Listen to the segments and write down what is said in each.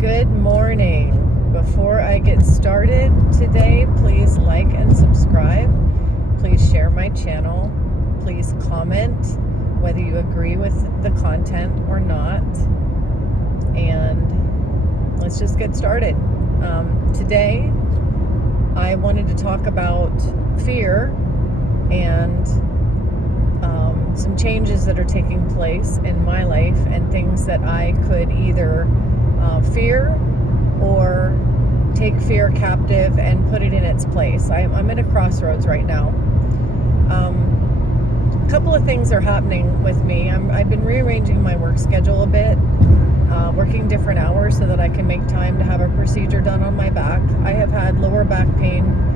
Good morning. Before I get started today, please like and subscribe. Please share my channel. Please comment whether you agree with the content or not. And let's just get started. Today, I wanted to talk about fear and some changes that are taking place in my life and things that I could either fear or take fear captive and put it in its place. I'm at a crossroads right now. A couple of things are happening with me. I've been rearranging my work schedule a bit, working different hours so that I can make time to have a procedure done on my back. I have had lower back pain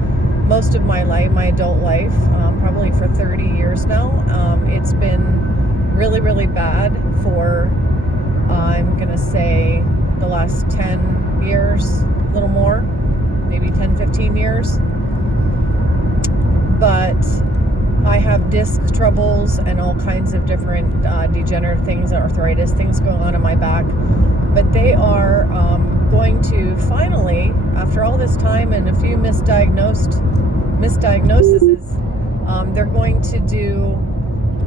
most of my life, my adult life, probably for 30 years now. It's been really, really bad for, I'm going to say, the last 10 years, a little more, maybe 10, 15 years. But I have disc troubles and all kinds of different degenerative things, arthritis, things going on in my back. But they are going to finally, after all this time and a few misdiagnoses, they're going to do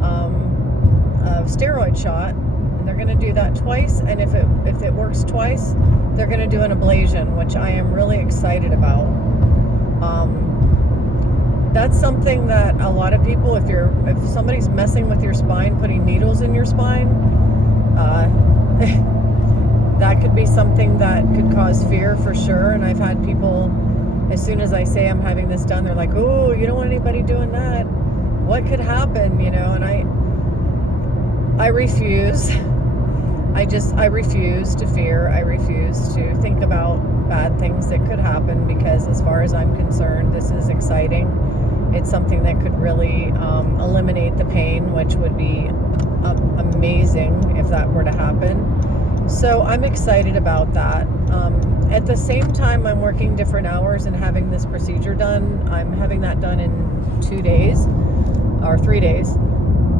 a steroid shot. They're going to do that twice, and if it works twice, they're going to do an ablation, which I am really excited about. That's something that a lot of people, if somebody's messing with your spine, putting needles in your spine, that could be something that could cause fear for sure. And I've had people, as soon as I say I'm having this done, they're like, "Oh, you don't want anybody doing that. What could happen?" And I refuse. I refuse to fear. I refuse to think about bad things that could happen, because as far as I'm concerned, this is exciting. It's something that could really eliminate the pain, which would be amazing if that were to happen. So I'm excited about that. At the same time, I'm working different hours and having this procedure done. I'm having that done in 2 days or 3 days.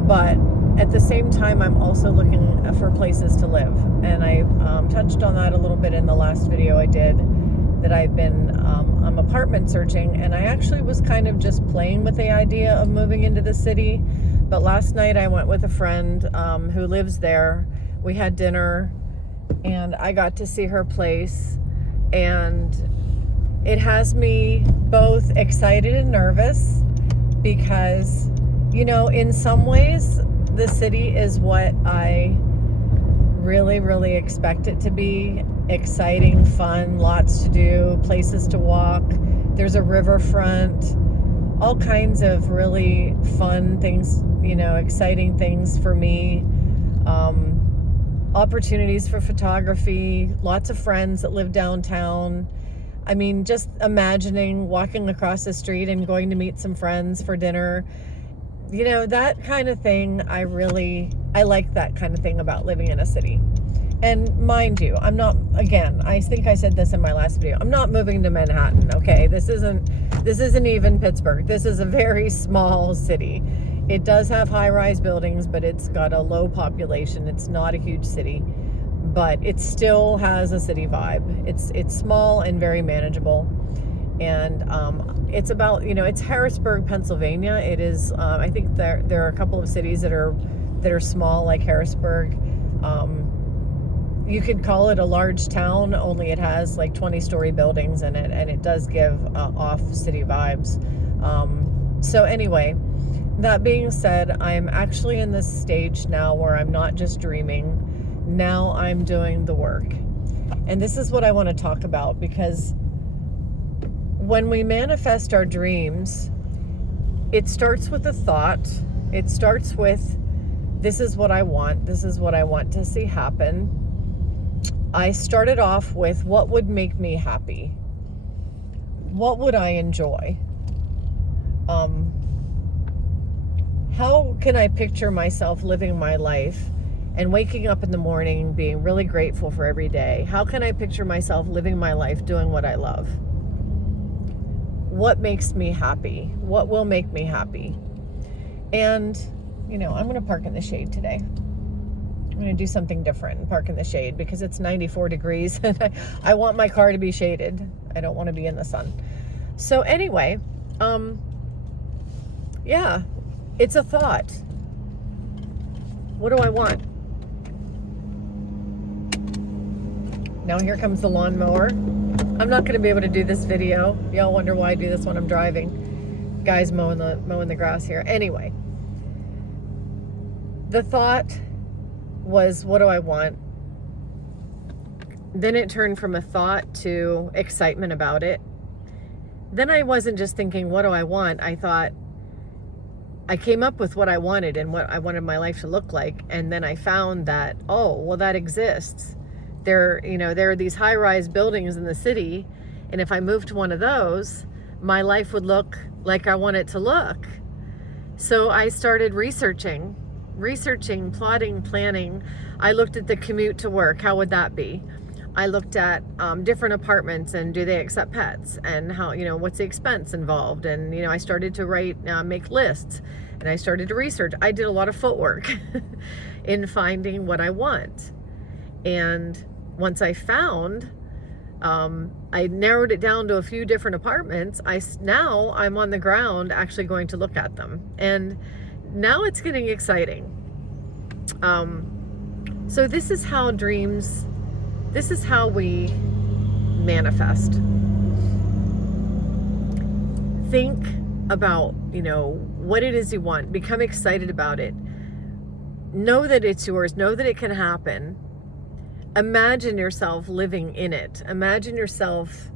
But at the same time, I'm also looking for places to live. And I touched on that a little bit in the last video I did, that I'm apartment searching. And I actually was kind of just playing with the idea of moving into the city. But last night I went with a friend who lives there. We had dinner and I got to see her place. And it has me both excited and nervous, because, in some ways, the city is what I really, really expect it to be. Exciting, fun, lots to do, places to walk. There's a riverfront, all kinds of really fun things, exciting things for me. Opportunities for photography, lots of friends that live downtown. I mean, just imagining walking across the street and going to meet some friends for dinner. That kind of thing, I like that kind of thing about living in a city. And mind you, I think I said this in my last video, I'm not moving to Manhattan, okay? This isn't even Pittsburgh. This is a very small city. It does have high-rise buildings, but it's got a low population. It's not a huge city, but it still has a city vibe. It's small and very manageable. And it's about, it's Harrisburg, Pennsylvania. It is, I think there are a couple of cities that are small, like Harrisburg. You could call it a large town, only it has like 20-story buildings in it, and it does give off city vibes. So anyway, that being said, I'm actually in this stage now where I'm not just dreaming. Now I'm doing the work. And this is what I want to talk about, because when we manifest our dreams, it starts with a thought. It starts with, this is what I want. This is what I want to see happen. I started off with, what would make me happy? What would I enjoy? How can I picture myself living my life and waking up in the morning being really grateful for every day? How can I picture myself living my life doing what I love? What makes me happy? What will make me happy? And, I'm going to park in the shade today. I'm going to do something different and park in the shade because it's 94 degrees and I want my car to be shaded. I don't want to be in the sun. So anyway, yeah, it's a thought. What do I want? Now here comes the lawnmower. I'm not going to be able to do this video. Y'all wonder why I do this when I'm driving. Guys mowing the grass here. Anyway, the thought was, what do I want? Then it turned from a thought to excitement about it. Then I wasn't just thinking, what do I want? I thought, I came up with what I wanted and what I wanted my life to look like. And then I found that, oh, well, that exists. There are these high-rise buildings in the city. And if I moved to one of those, my life would look like I want it to look. So I started researching, plotting, planning. I looked at the commute to work. How would that be? I looked at different apartments and do they accept pets and how, what's the expense involved? And, I started to make lists and I started to research. I did a lot of footwork in finding what I want. And once I found, I narrowed it down to a few different apartments. Now I'm on the ground actually going to look at them. And now it's getting exciting. So this is how we manifest. Think about, what it is you want. Become excited about it. Know that it's yours. Know that it can happen. Imagine yourself living in it. Imagine yourself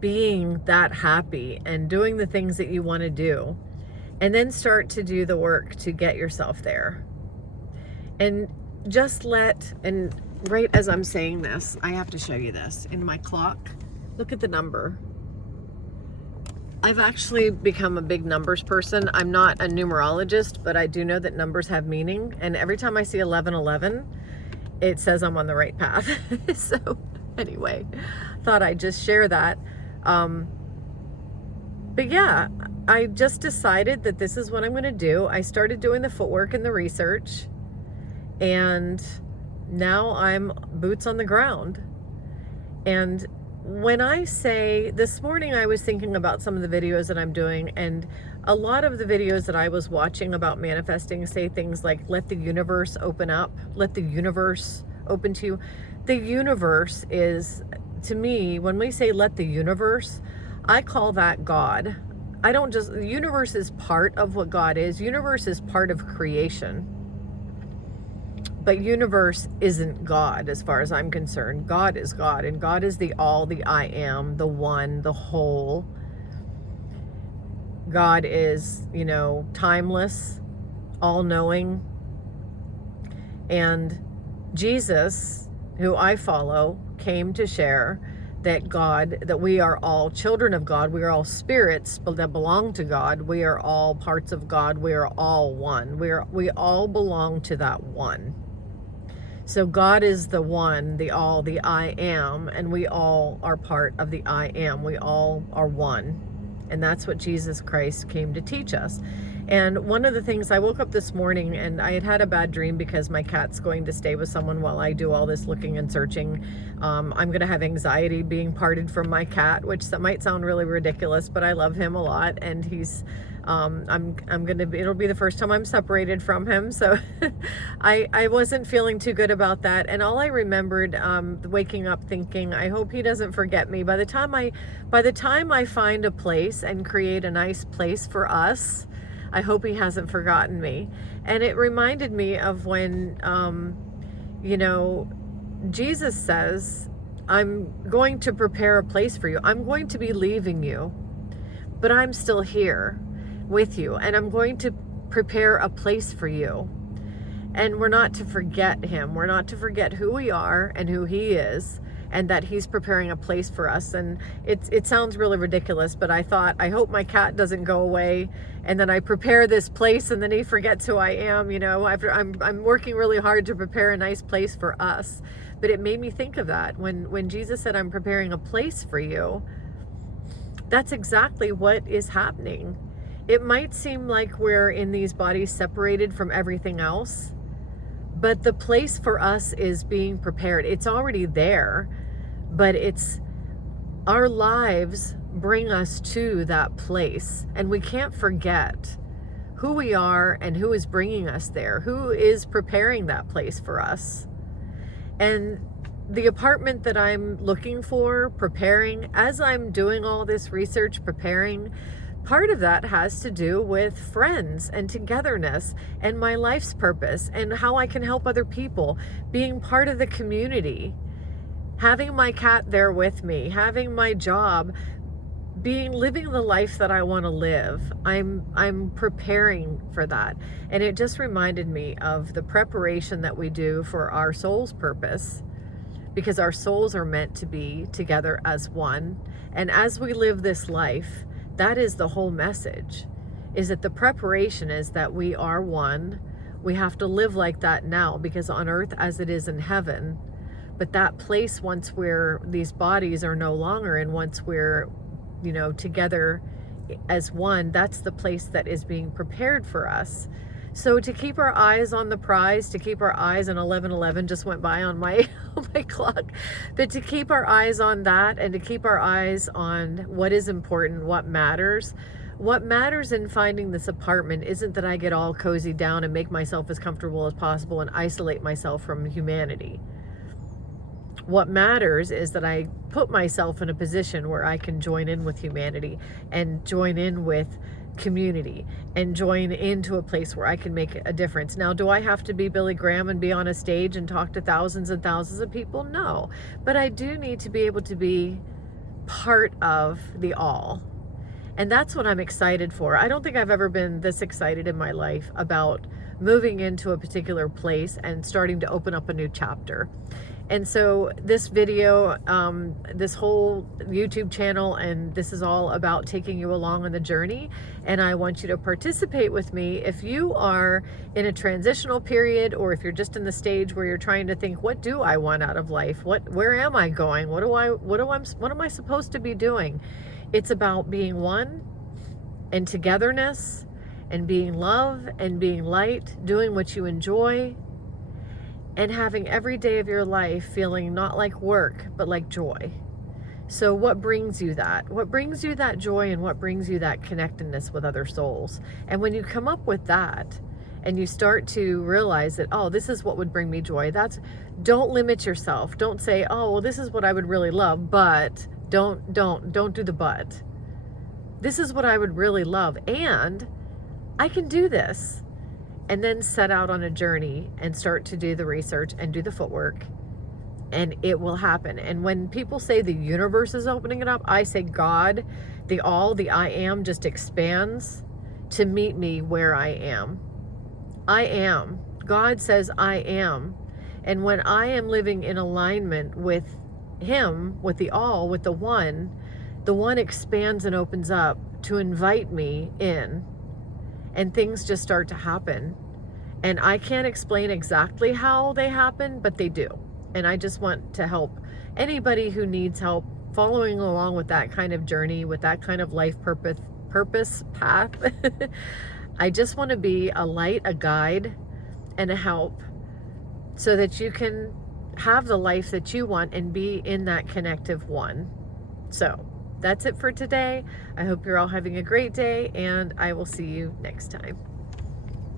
being that happy and doing the things that you want to do. And then start to do the work to get yourself there. And just and right as I'm saying this, I have to show you this. In my clock, look at the number. I've actually become a big numbers person. I'm not a numerologist, but I do know that numbers have meaning. And every time I see 1111, it says I'm on the right path. So anyway, thought I'd just share that. But yeah, I just decided that this is what I'm going to do. I started doing the footwork and the research, and now I'm boots on the ground. And when I say, this morning I was thinking about some of the videos that I'm doing, and a lot of the videos that I was watching about manifesting say things like, let the universe open up, let the universe open to you. The universe is, to me, when we say let the universe, I call that God. The universe is part of what God is. Universe is part of creation. But universe isn't God as far as I'm concerned. God is God, and God is the all, the I am, the one, the whole. God is, timeless, all-knowing. And Jesus, who I follow, came to share that we are all children of God. We are all spirits that belong to God. We are all parts of God. We are all one. We all belong to that one. So God is the one, the all, the I am, and we all are part of the I am. We all are one. And that's what Jesus Christ came to teach us. And one of the things, I woke up this morning and I had a bad dream because my cat's going to stay with someone while I do all this looking and searching. I'm going to have anxiety being parted from my cat, which might sound really ridiculous, but I love him a lot. And he's, it'll be the first time I'm separated from him. So I wasn't feeling too good about that. And all I remembered, waking up thinking, I hope he doesn't forget me. By the time I find a place and create a nice place for us, I hope he hasn't forgotten me. And it reminded me of when, Jesus says, I'm going to prepare a place for you. I'm going to be leaving you, but I'm still here with you, and I'm going to prepare a place for you. And we're not to forget him. We're not to forget who we are and who he is, and that he's preparing a place for us. And it sounds really ridiculous, but I thought, I hope my cat doesn't go away and then I prepare this place and then he forgets who I am. I'm working really hard to prepare a nice place for us. But it made me think of that when Jesus said, I'm preparing a place for you. That's exactly what is happening. It might seem like we're in these bodies separated from everything else, But the place for us is being prepared. It's already there, but it's our lives bring us to that place, and we can't forget who we are and who is bringing us there, who is preparing that place for us. And the apartment that I'm looking for, preparing, as I'm doing all this research, preparing, part of that has to do with friends and togetherness and my life's purpose and how I can help other people, being part of the community, having my cat there with me, having my job, living the life that I want to live. I'm preparing for that. And it just reminded me of the preparation that we do for our soul's purpose, because our souls are meant to be together as one. And as we live this life, that is the whole message, is that the preparation is that we are one. We have to live like that now, because on earth as it is in heaven. But that place, once these bodies are no longer, and once we're together as one, that's the place that is being prepared for us. So to keep our eyes on the prize, to keep our eyes on 11:11 just went by on my on my clock, but to keep our eyes on that, and to keep our eyes on what is important, what matters. What matters in finding this apartment isn't that I get all cozy down and make myself as comfortable as possible and isolate myself from humanity. What matters is that I put myself in a position where I can join in with humanity and join in with community and join into a place where I can make a difference. Now, do I have to be Billy Graham and be on a stage and talk to thousands and thousands of people? No, but I do need to be able to be part of the all. And that's what I'm excited for. I don't think I've ever been this excited in my life about moving into a particular place and starting to open up a new chapter. And so this video, this whole YouTube channel, and this is all about taking you along on the journey. And I want you to participate with me. If you are in a transitional period, or if you're just in the stage where you're trying to think, what do I want out of life? Where am I going? What am I supposed to be doing? It's about being one and togetherness and being love and being light, doing what you enjoy, and having every day of your life feeling not like work, but like joy. So what brings you that? What brings you that joy, and what brings you that connectedness with other souls? And when you come up with that, and you start to realize that, oh, this is what would bring me joy. Don't limit yourself. Don't say, oh, well, this is what I would really love, but don't do the but. This is what I would really love, and I can do this. And then set out on a journey and start to do the research and do the footwork, and it will happen. And when people say the universe is opening it up, I say God, the all, the I am, just expands to meet me where I am. I am. God says I am. And when I am living in alignment with Him, with the all, with the one expands and opens up to invite me in. And things just start to happen. And I can't explain exactly how they happen, but they do. And I just want to help anybody who needs help following along with that kind of journey, with that kind of life purpose path. I just want to be a light, a guide, and a help, so that you can have the life that you want and be in that connective one. So that's it for today. I hope you're all having a great day, and I will see you next time.